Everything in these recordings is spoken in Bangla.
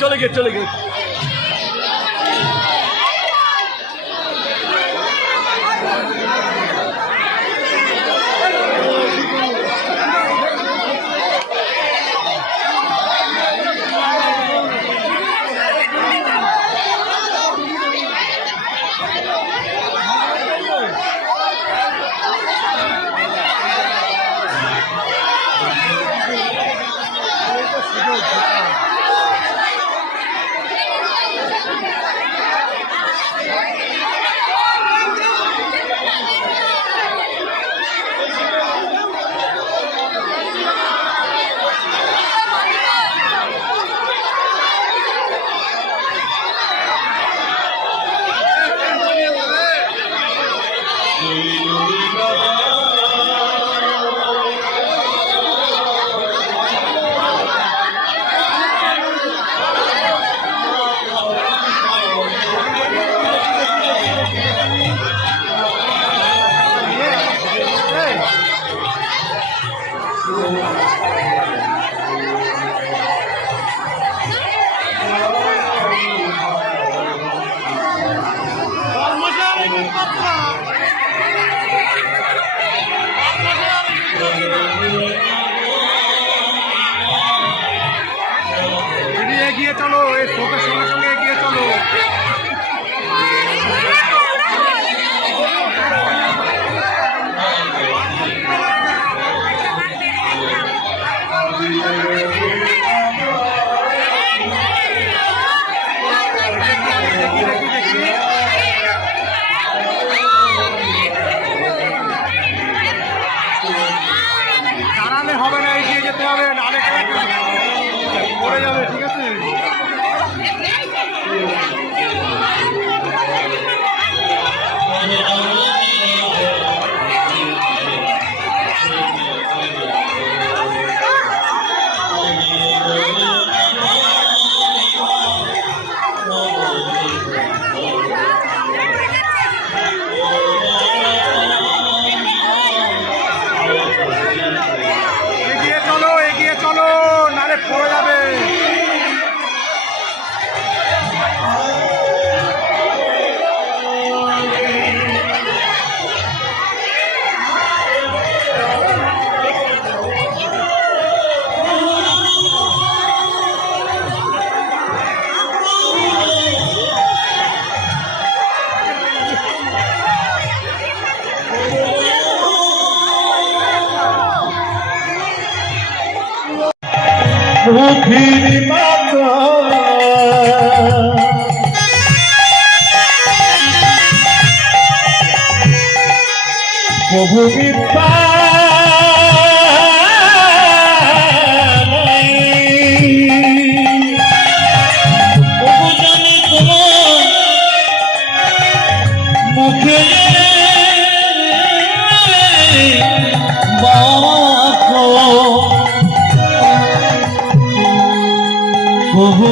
চলে গেছে চলে গেছে। এগিয়ে চলো, এই শোকের সঙ্গে সঙ্গে এগিয়ে চলো। দাঁড়ালে হবে না, এগিয়ে যেতে হবে, নাহলে পড়ে যাবে। ঠিক আছে, এগিয়ে চলো, এগিয়ে চলো, নাহলে পড়ে যাবে। মুখির মাতা প্রভু বিদ্যা প্রভু জানি তোমার মুখে প্রভু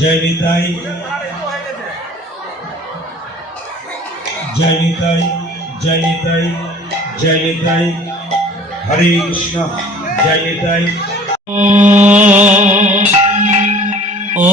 জয় নিতাই, জয় নিতাই, জয় নিতাই, জয় নিতাই, হরে কৃষ্ণ, জয় নিতাই। ও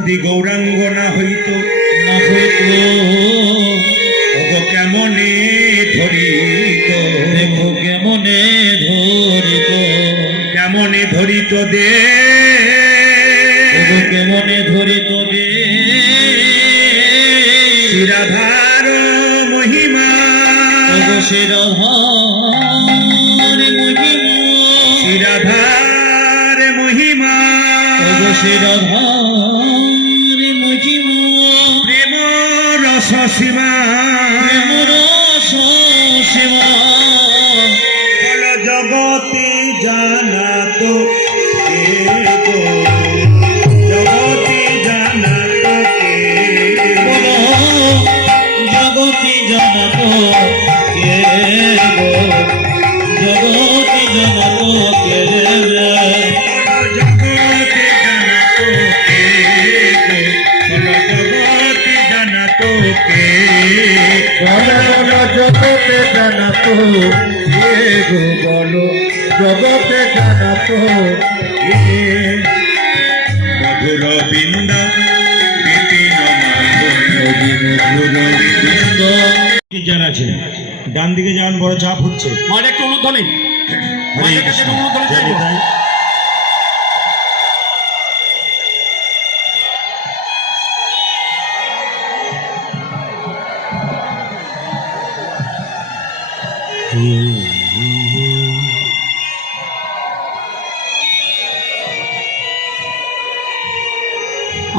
যদি গৌরাঙ্গ না হইত ওগো কেমনে ধরিত, দেখো কেমনে ধরিত, কেমনে ধরিত দে, ওগো কেমনে ধরিত দে, শিরাধার মহিমা, ওগো শিরাধার মহিমা, শিরাধার মহিমা, ওগো শিরাধার মহিমা, প্রেম রস সীমা, প্রেম রস সীমা, বল জগতে জানাত কে গো, জগতে জানাত কে, বলো জগতি জানাত কে গো, জগতি জানাত কে রে, জগতে জানাত কে গো, বল জগতে জানাত কে, জগতে জানাত কে গো, বলো জগতে জানাত কে। মধুর বৃন্দা বিপিন মধুর বৃন্দ যান আছে, ডান দিকে যান, বড় চাপ হচ্ছে। মায়ের একটু অনুধ্বনি, মায়ের কাছে একটু অনুধ্বনি চাইবো।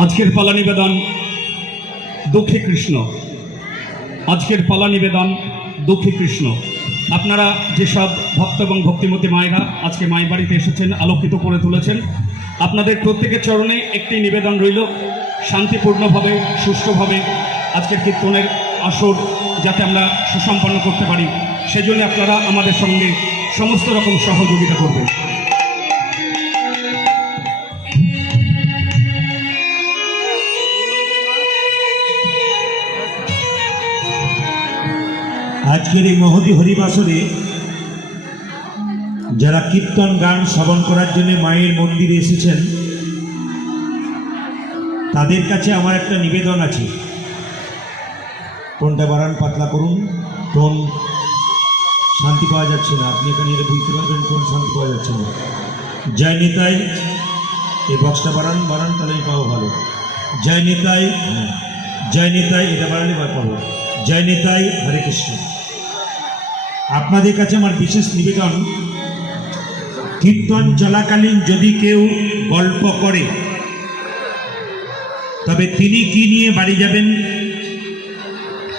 আজকের পালা নিবেদন দুঃখী কৃষ্ণ, আজকের পালা নিবেদন দুঃখী কৃষ্ণ। আপনারা যেসব ভক্ত এবং ভক্তিমতী মায়েরা আজকে মায়ের বাড়িতে এসেছেন, আলোকিত করে তুলেছেন, আপনাদের প্রত্যেকের চরণে একটি নিবেদন রইল, শান্তিপূর্ণভাবে সুষ্ঠুভাবে আজকের কীর্তনের আসর যাতে আমরা সুসম্পন্ন করতে পারি, সেজন্য আপনারা আমাদের সঙ্গে সমস্ত রকম সহযোগিতা করবেন। আজকের এই মহতি হরিবাসরে যারা কীর্তন গান শ্রবণ করার জন্য মায়ের মন্দিরে এসেছেন, তাদের কাছে আমার একটা নিবেদন আছে। টোনটা বাড়ান, পাতলা করুন, টোন শান্তি পাওয়া যাচ্ছে না। আপনি এখানে এলে বুঝতে পারবেন টোন শান্তি পাওয়া যাচ্ছে না। জয় নিতাই, এই বক্সটা বাড়ান বাড়ান, তাহলেই পাবো ভালো। জয় নিতাই, জয় নিতাই, এটা বাড়ালে পাবো। জয় নিতাই, হরে কৃষ্ণ। আপনাদের কাছে আমার বিশেষ নিবেদন, কীর্তন চলাকালীন যদি কেউ গল্প করে তবে তিনি কি নিয়ে বাড়ি যাবেন,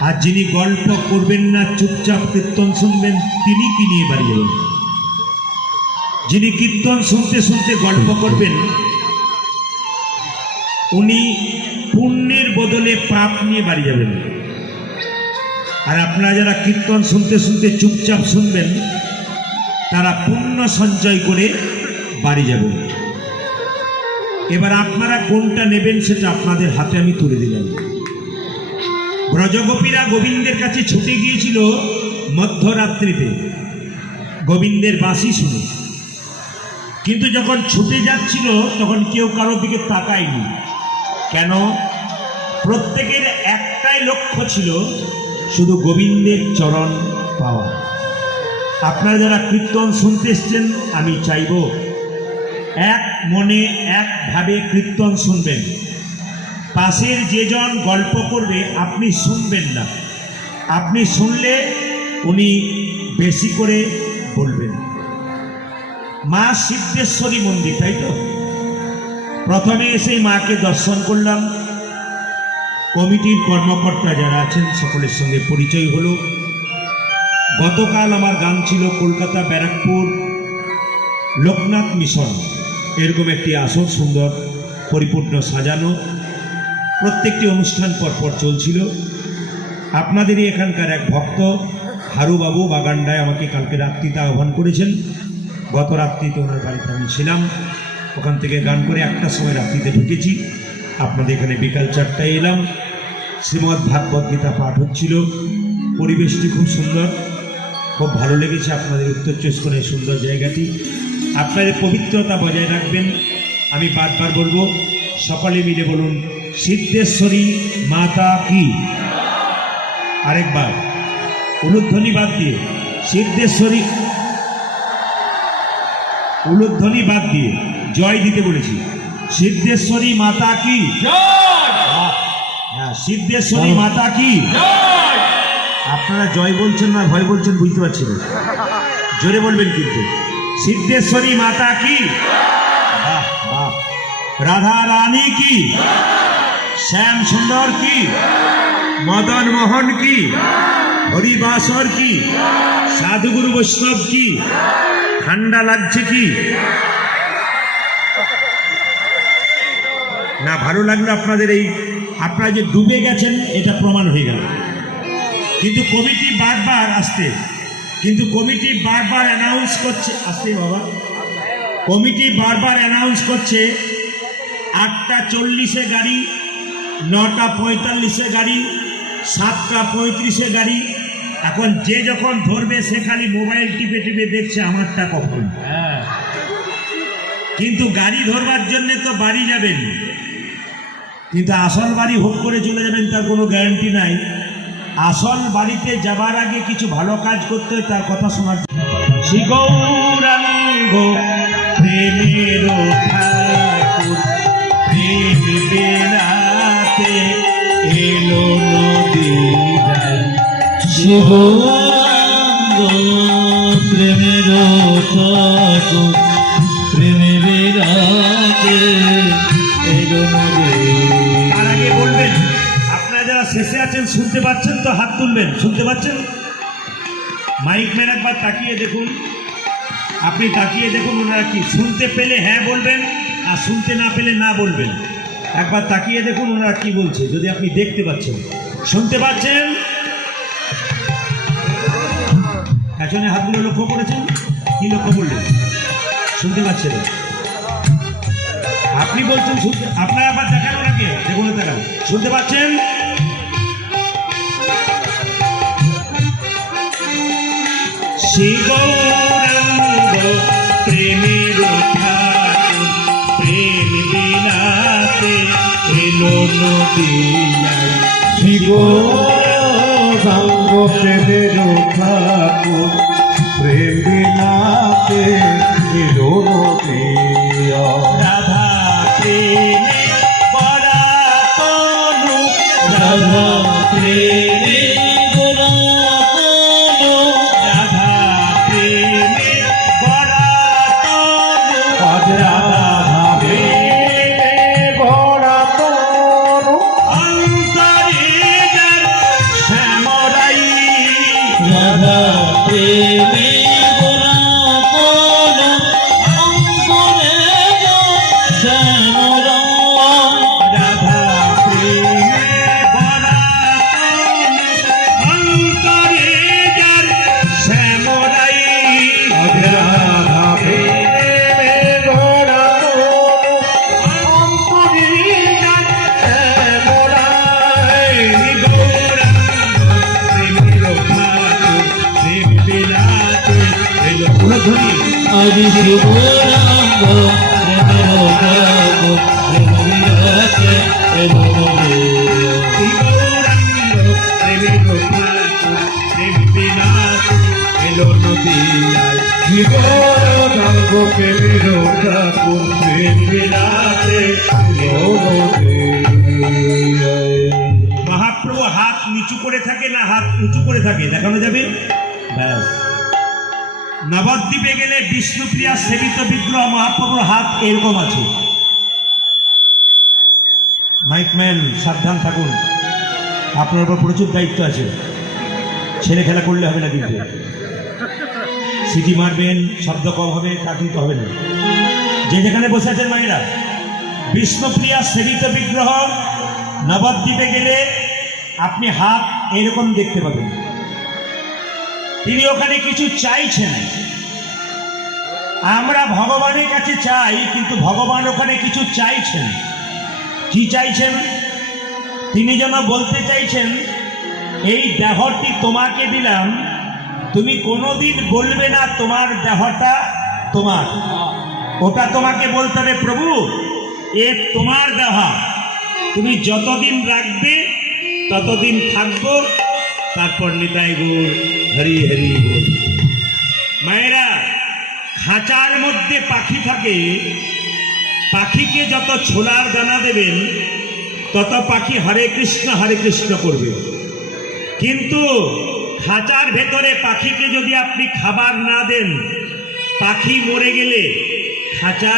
আর যিনি গল্প করবেন না চুপচাপ কীর্তন শুনবেন তিনি কি নিয়ে বাড়ি যাবেন। যিনি কীর্তন শুনতে শুনতে গল্প করবেন উনি পুণ্যের বদলে পাপ নিয়ে বাড়ি যাবেন, আর আপনারা যারা কীর্তন শুনতে শুনতে চুপচাপ শুনবেন তারা পুণ্য সঞ্চয় করে বাড়ি যাবেন। এবার আপনারা কোনটা নেবেন সেটা আপনাদের হাতে আমি তুলে দিলাম। ব্রজগোপীরা গোবিন্দের কাছে ছুটে গিয়েছিল মধ্যরাত্রিতে গোবিন্দের বাঁশি শুনে, কিন্তু যখন ছুটে যাচ্ছিল তখন কেউ কারোর দিকে তাকায়নি। কেন? প্রত্যেকের একটাই লক্ষ্য ছিল, শুধু গোবিন্দের চরণ পাওয়া। আপনারা যারা কীর্তন শুনতে এসছেন, আমি চাইব এক মনে একভাবে কীর্তন শুনবেন। পাশের যেজন গল্প করবে আপনি শুনবেন না, আপনি শুনলে উনি বেশি করে বলবেন। মা সিদ্ধেশ্বরী মন্দির, তাই তো? প্রথমে এসে মাকে দর্শন করলাম, কমিটির কর্মকর্তা যারা আছেন সকলের সঙ্গে পরিচয় হলো। গতকাল আমার গান ছিল কলকাতা ব্যারাকপুর লোকনাথ মিশন, এরকম একটি আসর সুন্দর পরিপূর্ণ সাজানো, প্রত্যেকটি অনুষ্ঠান পরপর চলছিল। আপনাদেরই এখানকার এক ভক্ত হারুবাবু বাগানডায় আমাকে কালকে রাত্রিতে আহ্বান করেছেন। গত রাত্রিতে ওনার বাড়িতে আমি ছিলাম, ওখান থেকে গান করে 1টার সময় রাত্রিতে ঢুকেছি। আপনাদের এখানে বিকাল 4টায় এলাম। শ্রীমদ্ ভাগবত গীতা পাঠ হচ্ছিল, পরিবেশটি খুব সুন্দর, খুব ভালো লেগেছে। আপনাদের উত্তর চব্বিশ পরগনার সুন্দর জায়গাটি, আপনাদের পবিত্রতা বজায় রাখবেন। আমি বারবার বলবো, সকলে মিলে বলুন, সিদ্ধেশ্বরী মাতা কি। আরেকবার উলুধ্বনি বাদ দিয়ে, সিদ্ধেশ্বরী, উলুধ্বনি বাদ দিয়ে জয় দিতে বলেছি। সিদ্ধেশ্বরী মাতা কি। হ্যাঁ, সিদ্ধেশ্বরী মাতা কি। আপনারা জয় বলছেন না ভয় বলছেন বুঝতে পারছি না, জোরে বলবেন কিন্তু। সিদ্ধেশ্বরী মাতা কি। বাহ বাহ। রাধা রানী কি। শ্যাম সুন্দর কি। মদন মোহন কি। হরিবাসর কি। সাধুগুরু বৈষ্ণব কি। ঠান্ডা লাগছে কি না, ভালো লাগলো আপনাদের এই, আপনারা যে ডুবে গেছেন এটা প্রমাণ হয়ে গেল। কিন্তু কমিটি বারবার আসতে, কিন্তু কমিটি বারবার অ্যানাউন্স করছে, আসতে বাবা, কমিটি বারবার অ্যানাউন্স করছে 8টা 40-এ গাড়ি, 9টা 45-এ গাড়ি, 7টা 35-এ গাড়ি। এখন যে যখন ধরবে সে খালি মোবাইল টিপে টিপে দেখছে আমারটা কখন। কিন্তু গাড়ি ধরবার জন্য তো বাড়ি যাবেন, কিন্তু আসল বাড়ি ভোগ করে চলে যাবেন তার কোনো গ্যারান্টি নাই। আসল বাড়িতে যাবার আগে কিছু ভালো কাজ করতে হয়, তার কথা শোনার। শ্রী গৌরাঙ্গ প্রেমের ঠাকুর প্রেম বেলাতে এলো নদী যায়। শিবরাঙ্গ প্রেমের ঠাকুর প্রেমে বেড়াতে এলো নদী। তার আগে বলবেন, আপনারা যারা শেষে আছেন শুনতে পাচ্ছেন তো, হাত তুলবেন। শুনতে পাচ্ছেন? মাইক ম্যান একবার তাকিয়ে দেখুন, আপনি তাকিয়ে দেখুন ওনারা কি শুনতে পেলে হ্যাঁ বলবেন, আর শুনতে না পেলে না বলবেন। একবার তাকিয়ে দেখুন ওনারা কি বলছে, যদি আপনি দেখতে পাচ্ছেন। শুনতে পাচ্ছেন? পেছনে হাতগুলো লক্ষ্য করেছেন? কি লক্ষ্য করলেন? শুনতে পাচ্ছেন? আপনি বলছেন শুনতে, আপনারা আবার দেখান ওনাকে, দেখুন দেখান। শুনতে পাচ্ছেন? শ্রী গৌরাঙ্গ প্রেমের ঠাকুর প্রেম বিলাতে এলো নদিয়ায়। শ্রী গৌরাঙ্গ প্রেমের ঠাকুর প্রেম বিলাতে এলো নদিয়া। রাধা প্রেমে বরা তনু, রাধা প্রেমে গোরা তনু, রাধা প্রেমে বরা তনু, আজ রাধা প্রেমে গোরা তনু, অন্তরে যার শ্যামরাই। রাধা প্রেমে গোরা তনু, অঙ্কুরে শ্যামরা। রাধা প্রেমে বরা তনু, অন্তরে যার শ্যামরাই। রাধা প্রেমে গোরা তনু, অঙ্কুরে শ্যামরাই। আদি শিবরাঙ্গ প্রেমের ঠাকুর প্রেম বিলাতে এলো নদিয়া। শ্রী গৌরাঙ্গ প্রেমের ঠাকুর প্রেম বিলাতে এলো নদিয়া। মহাপ্রভু হাত নিচু করে থাকে না হাত উঁচু করে থাকে, দেখানো যাবে? ব্যাস। নবদ্বীপে গেলে বিষ্ণুপ্রিয়া সেবিত বিগ্রহ মহাপ্রভুর হাত এরকম আছে। মাইকম্যান সাবধান থাকুন, আপনার উপর প্রচুর দায়িত্ব আছে। ছেলে খেলা করলে হবে না, কিন্তু সিটি মারবেন, শব্দ কম হবে, তা কিন্তু হবে না। যে যেখানে বসে আছেন মায়েরা, বিষ্ণুপ্রিয়া সেবিত বিগ্রহ নবদ্বীপে গেলে আপনি হাত এরকম দেখতে পাবেন। তিনি ওখানে কিছু চাইছেন, আমরা ভগবানের কাছে চাই, কিন্তু ভগবান ওখানে কিছু চাইছেন। কি চাইছেন? তিনি যেন বলতে চাইছেন, এই দেহটি তোমাকে দিলাম, তুমি কোনোদিন বলবে না তোমার দেহটা তোমার। ওটা তোমাকে বলতে হবে, প্রভু এ তোমার দেওয়া, তুমি যতদিন রাখবে ততদিন থাকবো, তারপর নিতাই গৌর হরি হরি বল। মায়েরা, খাঁচার মধ্যে পাখি থাকে, পাখিকে যত ছোলার দানা দেবেন তত পাখি হরে কৃষ্ণ করবে। কিন্তু খাঁচার ভেতরে পাখিকে যদি আপনি খাবার না দেন, পাখি মরে গেলে খাঁচা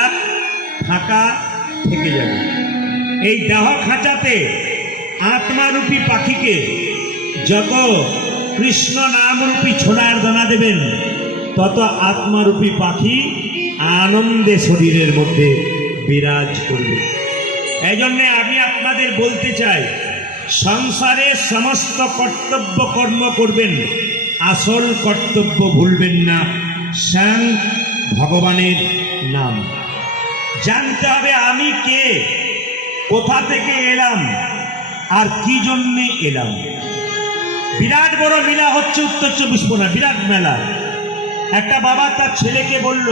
ফাঁকা থেকে যাবে। এই দেহ খাঁচাতে আত্মারূপী পাখিকে যত কৃষ্ণ নামরূপী ছোলার দানা দেবেন তত আত্মারূপী পাখি আনন্দে শরীরের মধ্যে বিরাজ করবে। এই জন্যে আমি আপনাদের বলতে চাই, সংসারে সমস্ত কর্তব্য কর্ম করবেন, আসল কর্তব্য ভুলবেন না, স্বয়ং ভগবানের নাম। জানতে হবে আমি কে, কোথা থেকে এলাম, আর কি জন্যে এলাম। বিরাট বড় মেলা হচ্ছে উত্তর 24 পরগনা, বিরাট মেলা। একটা বাবা তার ছেলেকে বলল,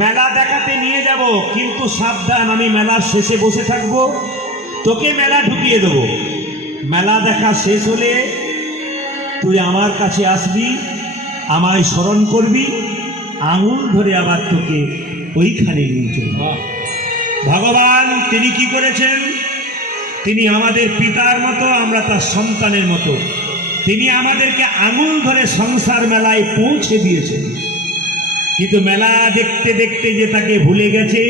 মেলা দেখাতে নিয়ে যাব, কিন্তু সাবধান, আমি মেলার শেষে বসে থাকবো, তোকে মেলা ঢুকিয়ে দেবো। মেলা দেখা শেষ হলে তুই আমার কাছে আসবি, আমায় স্মরণ করবি, আঙুল ধরে আবার তোকে ওইখানে নিয়ে চলব। ভগবান তিনি কি করেছেন? তিনি আমাদের পিতার মতো, আমরা তার সন্তানের মতো। তিনি আমাদেরকে আঙুল ধরে সংসার মেলায় পৌঁছে দিয়েছেন। কিন্তু মেলা দেখতে দেখতে যে তাকে ভুলে গেছে,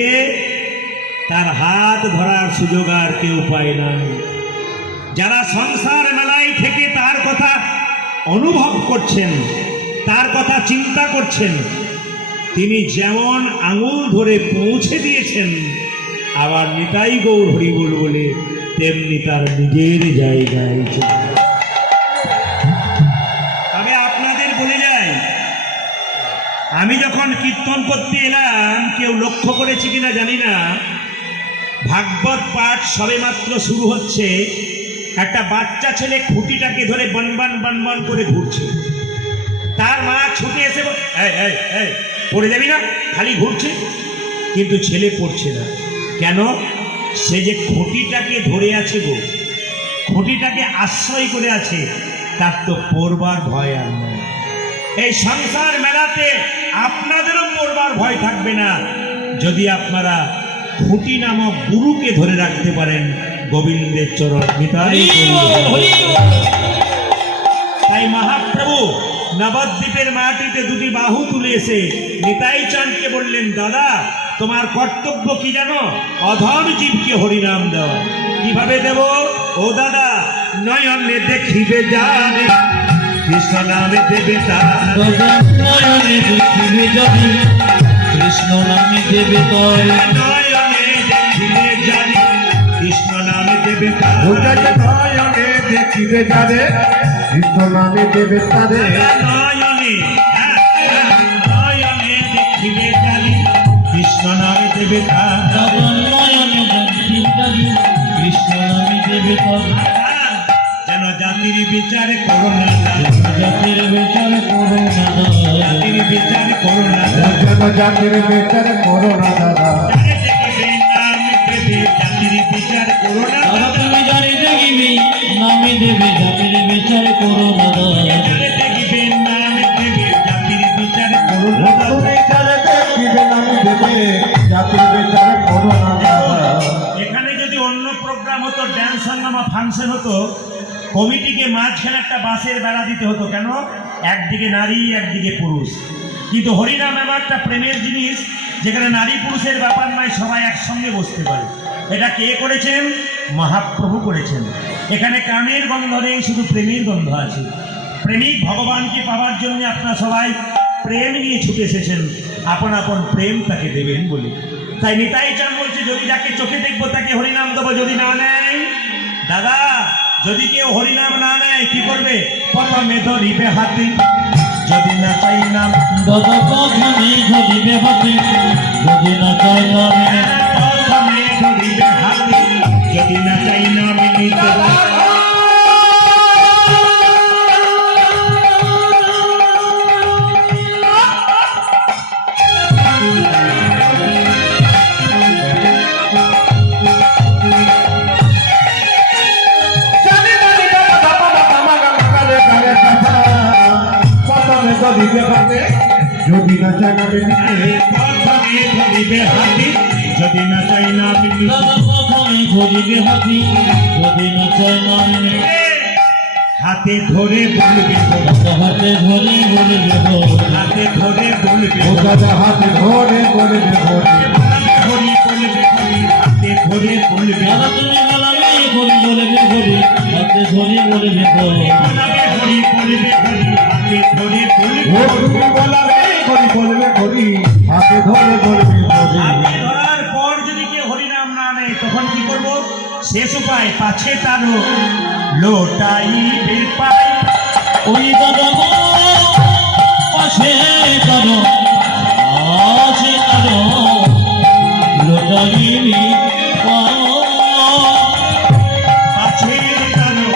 তার হাত ধরার সুযোগ আর কেউ পায় না। যারা সংসার মেলায় থেকে তার কথা অনুভব করছেন, তার কথা চিন্তা করছেন, তিনি যেমন আঙুল ধরে পৌঁছে দিয়েছেন, আবার নিতাই গৌর হরি বল বলে তেমনি তার নিজের জায়গায় চলে। তবে আপনাদের বলে যাই, আমি যখন কীর্তন করতে এলাম, কেউ লক্ষ্য করেছি কিনা জানি না, ভাগবত পাঠ সবেমাত্র শুরু হচ্ছে, একটা বাচ্চা ছেলে খুঁটিটাকে ধরে বনবান বনবান করে ঘুরছে। তার মা ছুটে এসে পড়ে যাবি না, খালি ঘুরছে, কিন্তু ছেলে পড়ছে না। কেন? সে যে খুঁটিটাকে ধরে আছে গো, খুঁটিটাকে আশ্রয় করে আছে, তার তো পড়বার ভয় আর নয়। এই সংসার মেলাতে আপনাদেরও পড়বার ভয় থাকবে না, যদি আপনারা খুঁটি নামক গুরুকে ধরে রাখতে পারেন। গোবিন্দের চরণ নিতাই। তাই মহাপ্রভু নবদ্বীপের মাটিতে দুটি বাহু তুলে এসে নিতাই চাঁদকে বললেন, দাদা তোমার কর্তব্য কি জানো? অধম জীবকে হরিনাম দেওয়া। কিভাবে দেব? ও দাদা, নয়নে দেখিবে জানে, কৃষ্ণ নামে দেবে তার। নয়নে দেখিবে জানি, কৃষ্ণ নামে দেবে তার। নয়নে দেখিবে জানি, কৃষ্ণ নামে দেবে তার। নয়নে দেখিবে যারে, কৃষ্ণ নামে দেবে তারে। নয়নে নয়নে দেখিবে জানি, কৃষ্ণ নামে দেবে তার। নয়নে দেখিবে জানি, কৃষ্ণ নামে দেবে তার। যেন জাতির বিচার করো না, জাতির বিচার করো না, জাতির বিচার করো না, যেন জাতির বিচার করো না দাদা। যারে দেখিবে নাম দেবে, জাতির বিচার করো না। দাদা তুমি জানি দেখিবি নামে দেবে, জাতির বিচার করো না। যারে দেখিবে নাম দেবে, জাতির বিচার করো না। তুমি যারে দেখিবে নাম দেবে, জাতির বিচার করো না দাদা। এখানে যদি অন্য প্রোগ্রাম হতো, ড্যান্স হাঙ্গামা ফাংশন হতো, কমিটিকে মাঝখানে একটা বাঁশের বেড়া দিতে হতো। কেন? একদিকে নারী, একদিকে পুরুষ। কিন্তু হরিনাম এমন একটা প্রেমের জিনিস, যেখানে নারী পুরুষের ব্যাপার নয়, সবাই একসঙ্গে বসতে পারে। এটা কে করেছেন? মহাপ্রভু করেছেন। এখানে কানের গন্ধ নেই, শুধু প্রেমের গন্ধ আছে। প্রেমিক ভগবানকে পাওয়ার জন্য আপনারা সবাই প্রেম নিয়ে ছুটে এসেছেন, আপন আপন প্রেম তাকে দেবেন বলে। তাই নিতাই চাঁদ বলছে, যদি যাকে চোখে দেখবো তাকে হরিনাম দেবো, যদি না নেয় দাদা, যদি কেউ হরিনাম না নেয় কি করবে? প্রথমে ধরিবে হাতে, যদি না চাই নাম। দাদা প্রথমে ধরিবে হাতে, যদি না চাই নামে। প্রথমে ধরিবে হাতে, যদি না চাই নামে নিতে। যদি না চায় না বিন্দু প্রথমে ধরিবে হাতি যদি না চাই না বিন্দু দাদা প্রথমে ধরিবে হাতি যদি না চায় না মেনে হাতে ধরে বলবে হাতে ধরে বলবে হাতে ধরে বলবে ও দাদা হাতে ধরে বলবে ধরে হরি বলবে হরি হাতে ধরে বলবে দাদা তুমি বলাবে ঘড়ি বলবে ঘড়ি হাতে ধরে বলবে বলাবে হরি বলবে হরি হাতে ধরে বলবে ও তুমি বলাবে করি বলবে করি হাতে ধরে বলবে ধরে হাতে ধরার পর যদি কেউ হরিনাম না নেয় তখন কি করব শেষ উপায় পাছে তারও লোটাইবে পাই ওই দাদা গো পাশে কারো আছে কারো লোটাইবি পাছে তারও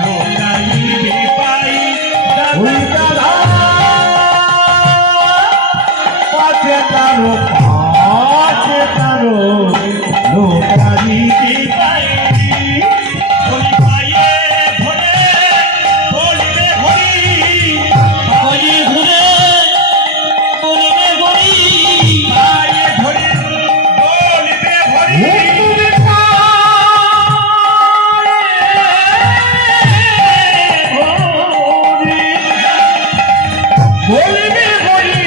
লোটাইবে পাই ওই দাদা পাছে তারো লোকারি পাই হরি পায়ে ধরে বলবে হরি হরি ঘুরে বলবে ঘড়ি পায়ে ধরে বলবে হরি বলবে হরি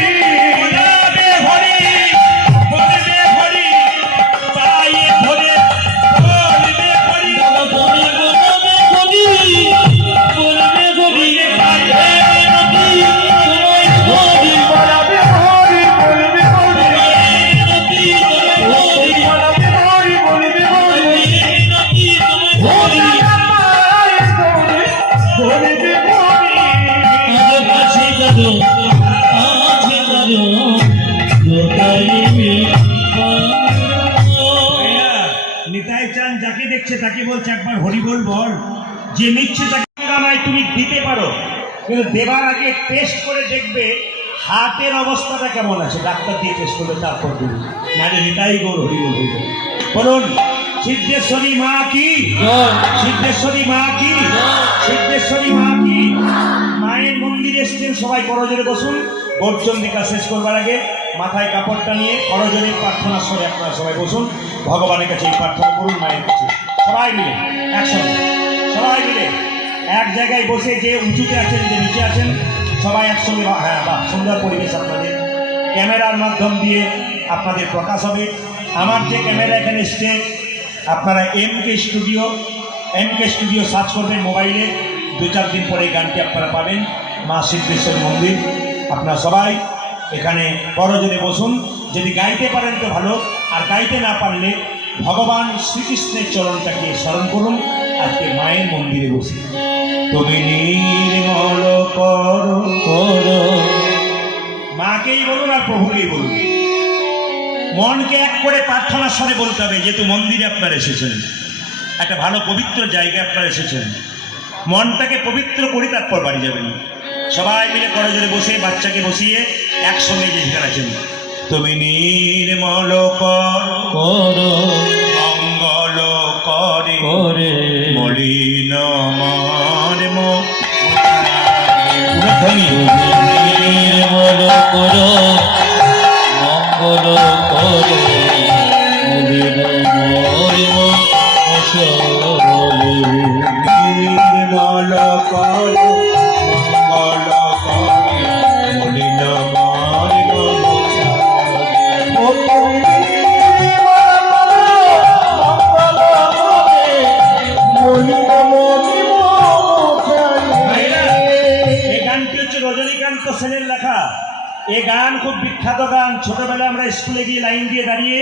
বলবে হরি বলবে হরি পায়ে ধরে বলবে হরি দাদা তুমি বলবে ঘড়ি বলবে ঘড়ি নদী তোমায় ঘড়ি বলবে হরি বলবে হরি নদী তোমায় ঘড়ি বলবে হরি বলবে হরি নদী তোমায় ঘড়ি বলবে হরি আজ কাছে কারো আছে কারো লোটাইবি নিতাই চান যাকে দেখছে তাকে বলছে একবার হরি বল বল যে নিচ্ছে তাকে নয় তুমি দিতে পারো কিন্তু দেবার আগে টেস্ট করে দেখবে হাতের অবস্থাটা কেমন আছে ডাক্তার দিয়ে টেস্ট করবে তারপর দিবে মানে নিতাই গৌর হরি বল হয়ে যাবে। বলুন সিদ্ধেশ্বরী মা কি সিদ্ধেশ্বরী মা কি সিদ্ধেশ্বরী মা কি মায়ের মন্দিরে এসছেন সবাই করজোরে বসুন বর্চন্দিকা শেষ করবার আগে মাথায় কাপড়টা নিয়ে করজোরে প্রার্থনার স্বরে আপনারা সবাই বসুন ভগবানের কাছে এই প্রার্থনা করুন মায়ের কাছে সবাই মিলে একসঙ্গে সবাই মিলে এক জায়গায় বসে যে উঁচুতে আছেন যে নিচে আছেন সবাই একসঙ্গে হ্যাঁ বাহ সুন্দর পরিবেশ আপনাদের ক্যামেরার মাধ্যম দিয়ে আপনাদের প্রকাশ হবে আমার যে ক্যামেরা এখানে এসছে আপনারা এমকে স্টুডিও সার্চ করবেন মোবাইলে 2-4 দিন পরে এই গানটি আপনারা পাবেন মা সিদ্ধেশ্বর মন্দির আপনারা সবাই এখানে করজোরে বসুন যদি গাইতে পারেন তো ভালো আর গাইতে না পারলে ভগবান শ্রীকৃষ্ণের চরণটাকে স্মরণ করুন আজকে মায়ের মন্দিরে বসে তুমি নির্মল করো মাকেই বলুন আর প্রভুকেই বলুন মনকে এক করে প্রার্থনার স্বরে বলতে হবে যেহেতু মন্দিরে আপনারা এসেছেন একটা ভালো পবিত্র জায়গায় আপনারা এসেছেন মনটাকে পবিত্র করে তারপর বাড়ি যাবেন সবাই মিলে করজোরে বসে বাচ্চাকে বসিয়ে একসঙ্গে যে যেখানে আছেন তুমি নির্মল করো মঙ্গল করে করে মলিন মর্ম নির্মল করো মঙ্গল করে মলিন মর্ম অসরলে নির্মল করে মঙ্গল করে মলিন মর্ম এই গানটি হচ্ছে রজনীকান্ত সেনের লেখা এই গান খুব বিখ্যাত গান ছোটবেলায় আমরা স্কুলে গিয়ে লাইন দিয়ে দাঁড়িয়ে